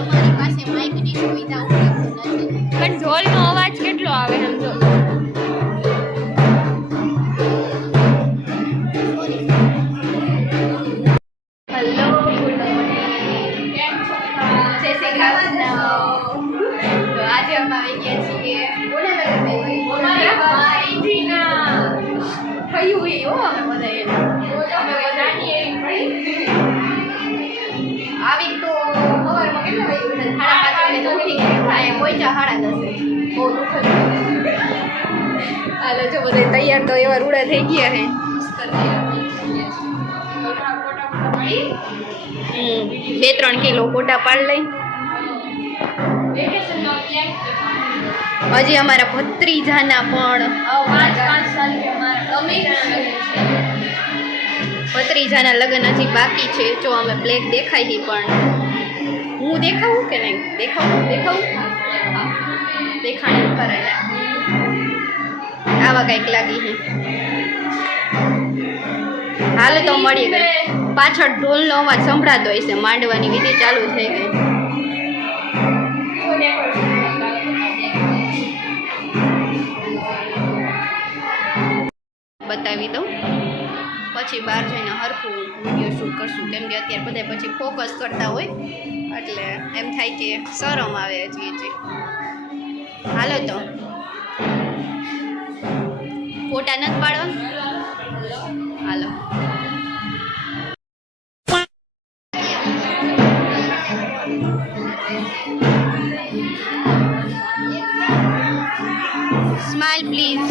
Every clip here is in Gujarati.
અમારી પાસે માઇકની સુવિધા ઉપલબ્ધ નથી. પણ ઢોલનો અવાજ કેટલો આવે સમજો. Hello good morning. જય શ્રી કૃષ્ણ. તો આજે અમે આવી ગયા છીએ થયું એ હો અમે બધા આવી તો સવારમાં કેટલા વાગે ઉઠે? 5:30 વાગે તો ઉઠી ગયા. પહોંચ્યા 10:30. બહુ દુઃખ. હાલો જો બધા તૈયાર તો એવા રૂડા થઈ ગયા હે. 2-3 કિલો ફોટા પાડ લઈ. હજી અમારા ભત્રીજાના પણ 5 સાલ ભત્રીજાના લગ્ન હજી બાકી છે. જો અમે બ્લેક દેખાય પણ હું દેખાવું કે નહીં? દેખાવું દેખાણે કરે આવા કંઈક લાગી છે. હાલ તો મળીએ. પાછળ ઢોલનો અવાજ સંભળાતો હોય છે. માંડવાની વિધિ ચાલુ થઈ ગઈ. બતાવી દઉં પછી બહાર જઈને હરખું વિડીયો શૂટ કરશું. કેમ કે અત્યારે બધા પછી ફોકસ કરતા હોય એટલે એમ થાય કે શરમ આવે હજી. હાલો તો ફોટા નથી પાડવા. હાલો સ્માઇલ પ્લીઝ.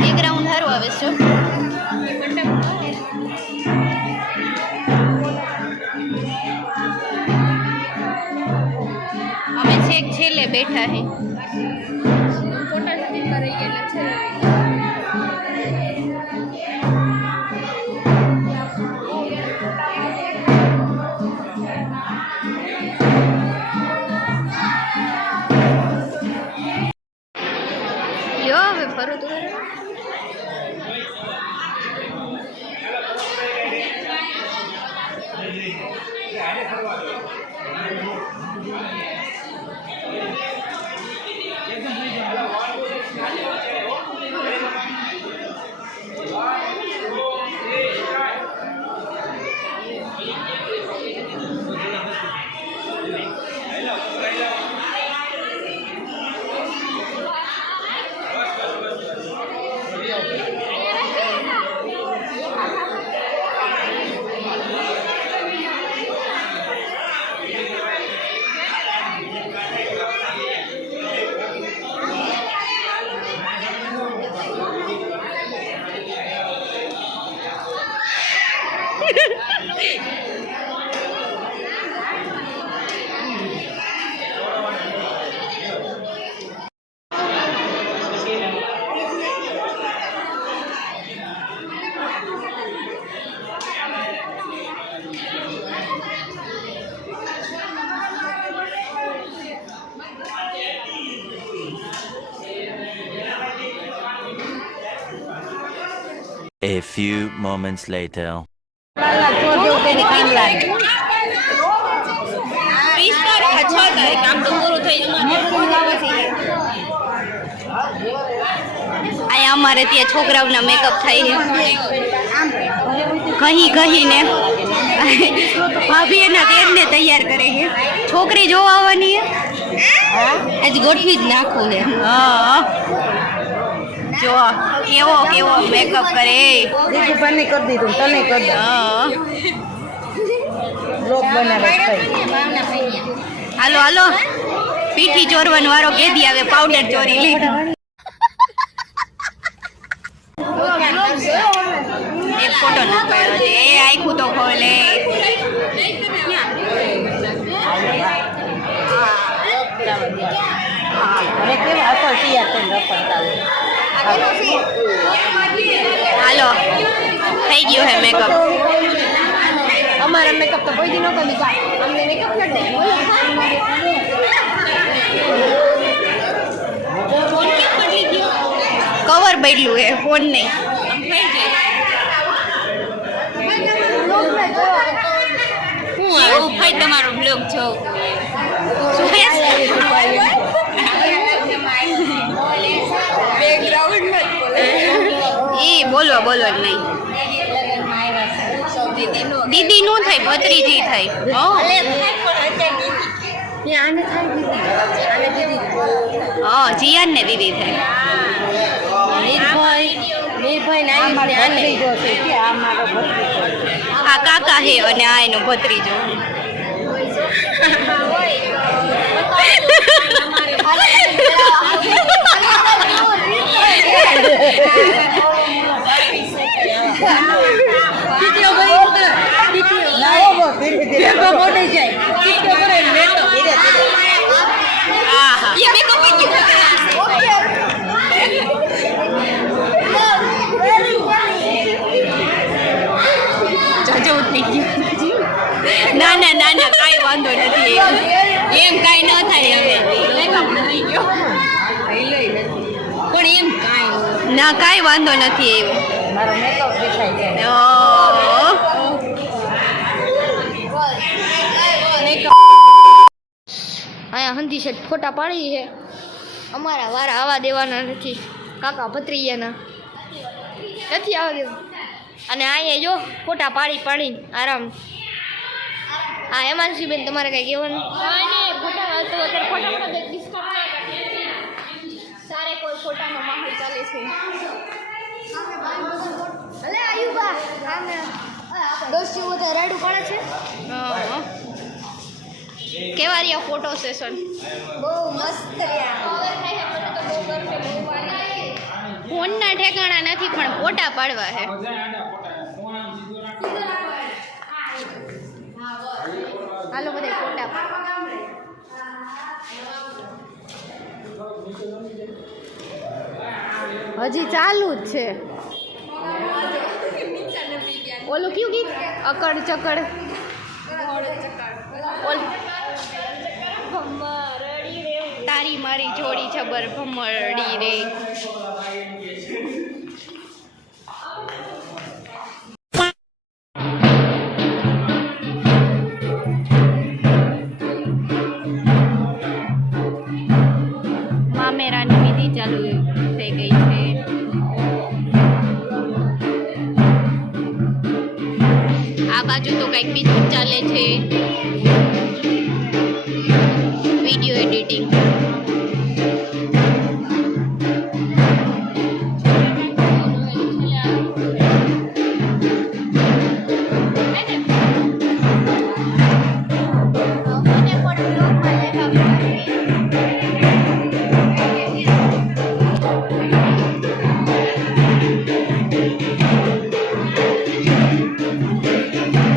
બેકગ્રાઉન્ડ સારું આવે છે. અમે છેક છેલ્લે બેઠા હે. ફોટા શૂટિંગ કરી એટલે છેલ્લે ફરું તો A few moments later. અમારે ત્યાં છોકરાઓના મેકઅપ થાય છે ઘહીને. ભાભી એના તેરને તૈયાર કરે છે. છોકરી જોવા આવવાની છે. આજ ગોઠવી જ નાખું છે. જો કેવો મેકઅપ કરે. તને કરી દીધું, તને કરી બ્લોગ બનાવે. હાલો પીઠી ચોરવાનો વારો કેદી આવે? પાવડર ચોરી લીધું. એક ફોટો ન પડ્યો છે. એ આખું તો ખોલે. હાલો થઈ ગયું હે મેકઅપ. અમારા મેકઅપ તો કોઈ દી ન કરી જાય. અમને મેકઅપ કરી દે. કવર બદલું હે ફોન નહીં. કેવું ભાઈ તમારો બ્લોગ જોઉં ઈ બોલો બોલો નહીં દીદી નું થાય ભત્રીજી થાય હા જીયાન ને દીદી થાય આ કાકા હે અને આ એનો ભત્રીજો ના ના ના ના કાંઈ વાંધો નથી એમ કાંઈ ન થાય હવે પણ એમ કાંઈ ના કાંઈ વાંધો નથી એવું મારો મેકઅપ દેખાય છે અહીંયા હંધી છે ફોટા પાડી છે અમારા વારા આવા દેવાના નથી કાકા ભત્રીયાના નથી આવવા દેવું અને અહીંયા જો ફોટા પાડી પાડીને આરામ હા હેમાંશીબેન તમારે કઈ કહેવાનું સારે કોઈ ફોટાનો માહોલ ચાલે છે અલે આયુબા દોસ્તી બધા રાડું પાડે છે કેવા રહ્યા ફોટો સેશન બહુ મસ્ત ફોનના ઠેકાણા નથી પણ ફોટા પાડવા છે હાલો બધા ફોટા હજી ચાલુ જ છે ઓલું કયું ગીત અકડ ચકડ તારી મારી જોડી છબર ભમરડી રે મામેરાની વિધિ ચાલુ થઈ ગઈ છે આ બાજુ તો કંઈક બીજું ચાલે છે વિડીયો એડિટિંગ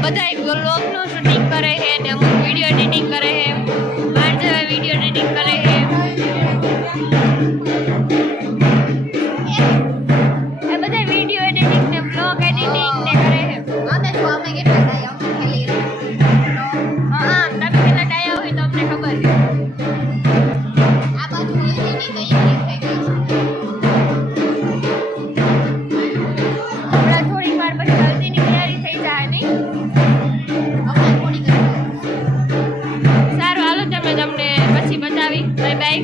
બધા વ્લોગનું શૂટિંગ કરે છે ને અમુક વિડીયો એડિટિંગ કરે છે બહાર જવા વિડીયો એડિટિંગ કરે છે એ બધા વિડીયો એડિટિંગ ને બ્લોગ એડિટિંગ ને કરે છે અમે તો અમે કેટલા થાય અમે ખેલી હા તમે કેટલા ડાયા હોય તો અમને ખબર છે આ બાજુ એની કઈ થઈ ગઈ છે હમણાં થોડીક વાર પછી હલ્દીની તૈયારી થઈ જાય નહીં અમે થોડી કરી સારું હાલો તમે તમને પછી બતાવી બાય બાય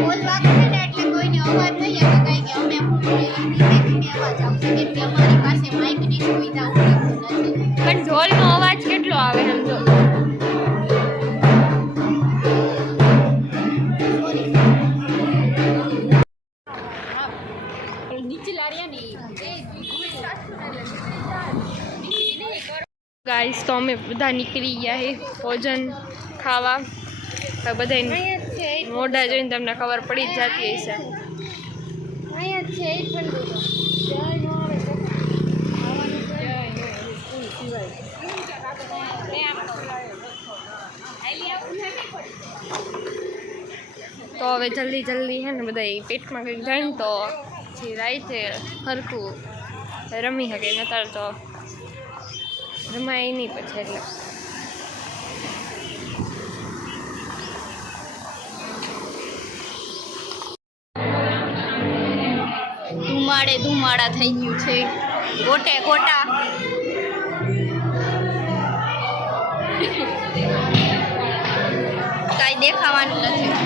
બોલવા છે ને એટલે કોઈને અવાજ નહીં આવે કાંઈ કે અમે ધીમે અવાજ આવશે કેમ કે અમારી પાસે માઇકની સુવિધા ઉપલબ્ધ નથી પણ ઢોલનો અવાજ કેટલો આવે સમજો ગાઈસ તો અમે બધા નીકળી ગયા છે ભોજન ખાવા હવે બધા મોઢા જોઈને તમને ખબર પડી જ જતી હશે અહીંયા છે ઠંડુ તો હવે જલ્દી જલ્દી છે ને બધા પેટમાં કંઈક જાય ને તો જે રાઈતે હરખું રમી શકે નતર તો રમાય નહીં પછી એટલે ધુમાડે ધુમાડા થઈ ગયું છે ગોટે ગોટા કાંઈ દેખાવાનું નથી